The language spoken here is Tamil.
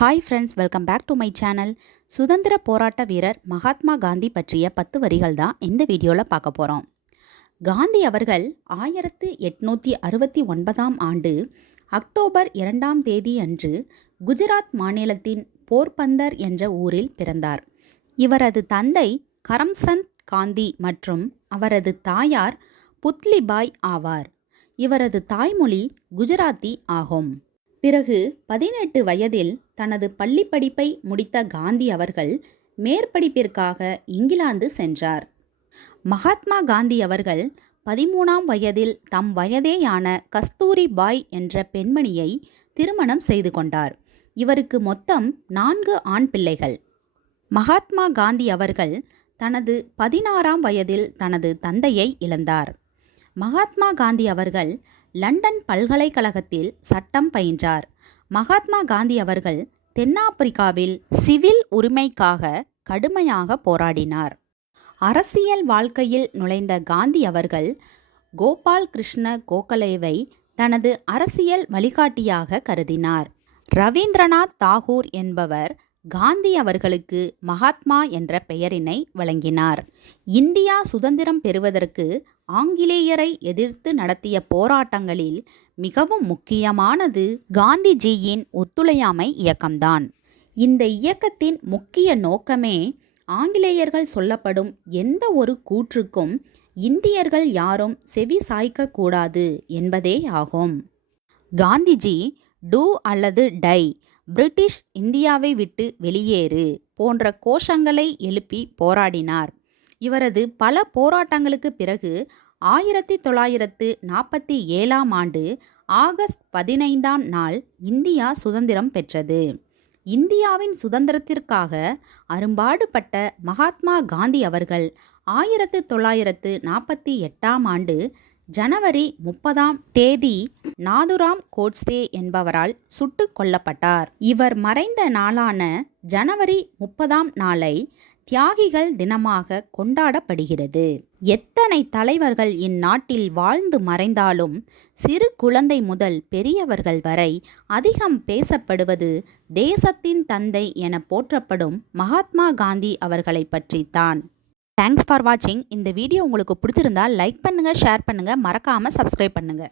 Hi friends, welcome back to my channel. சுதந்திர போராட்ட வீரர் மகாத்மா காந்தி பற்றிய 10 வரிகள் தான் இந்த வீடியோவில் பார்க்க போகிறோம். காந்தி அவர்கள் 1869ஆம் ஆண்டு அக்டோபர் 2ஆம் தேதி அன்று குஜராத் மாநிலத்தின் போர்பந்தர் என்ற ஊரில் பிறந்தார். இவரது தந்தை கரம்சந்த் காந்தி மற்றும் அவரது தாயார் புத்லிபாய் ஆவார். இவரது தாய்மொழி குஜராத்தி ஆகும். பிறகு 18 வயதில் தனது பள்ளி படிப்பை முடித்த காந்தி அவர்கள் மேற்படிப்பிற்காக இங்கிலாந்து சென்றார். மகாத்மா காந்தி அவர்கள் 13ஆம் வயதில் தம் வயதேயான கஸ்தூரி பாய் என்ற பெண்மணியை திருமணம் செய்து கொண்டார். இவருக்கு மொத்தம் 4 ஆண் பிள்ளைகள். மகாத்மா காந்தி அவர்கள் தனது 16ஆம் வயதில் தனது தந்தையை இழந்தார். மகாத்மா காந்தி அவர்கள் லண்டன் பல்கலைக்கழகத்தில் சட்டம் பயின்றார். மகாத்மா காந்தி அவர்கள் தென்னாப்பிரிக்காவில் சிவில் உரிமைக்காக கடுமையாக போராடினார். அரசியல் வாழ்க்கையில் நுழைந்த காந்தி அவர்கள் கோபால் கிருஷ்ண கோகலேவை தனது அரசியல் வழிகாட்டியாக கருதினார். ரவீந்திரநாத் தாகூர் என்பவர் காந்தி அவர்களுக்கு மகாத்மா என்ற பெயரினை வழங்கினார். இந்தியா சுதந்திரம் பெறுவதற்கு ஆங்கிலேயரை எதிர்த்து நடத்திய போராட்டங்களில் மிகவும் முக்கியமானது காந்திஜியின் ஒத்துழையாமை இயக்கம்தான். இந்த இயக்கத்தின் முக்கிய நோக்கமே ஆங்கிலேயர்கள் சொல்லப்படும் எந்த ஒரு கூற்றுக்கும் இந்தியர்கள் யாரும் செவி சாய்க்கக்கூடாது என்பதே ஆகும். காந்திஜி டூ அல்லது டை, பிரிட்டிஷ் இந்தியாவை விட்டு வெளியேறு போன்ற கோஷங்களை எழுப்பி போராடினார். இவரது பல போராட்டங்களுக்கு பிறகு 1947ஆம் ஆண்டு ஆகஸ்ட் 15ஆம் நாள் இந்தியா சுதந்திரம் பெற்றது. இந்தியாவின் சுதந்திரத்திற்காக அரும்பாடுபட்ட மகாத்மா காந்தி அவர்கள் 1948ஆம் ஆண்டு ஜனவரி 30ஆம் தேதி நாதுராம் கோட்சே என்பவரால் சுட்டு கொல்லப்பட்டார். இவர் மறைந்த நாளான ஜனவரி 30ஆம் நாளை தியாகிகள் தினமாக கொண்டாடப்படுகிறது. எத்தனை தலைவர்கள் இந்நாட்டில் வாழ்ந்து மறைந்தாலும் சிறு குழந்தை முதல் பெரியவர்கள் வரை அதிகம் பேசப்படுவது தேசத்தின் தந்தை என போற்றப்படும் மகாத்மா காந்தி அவர்களை பற்றித்தான். தேங்க்ஸ் ஃபார் வாட்சிங். இந்த வீடியோ உங்களுக்கு பிடிச்சிருந்தா லைக் பண்ணுங்கள், ஷேர் பண்ணுங்கள், மறக்காமல் சப்ஸ்கிரைப் பண்ணுங்கள்.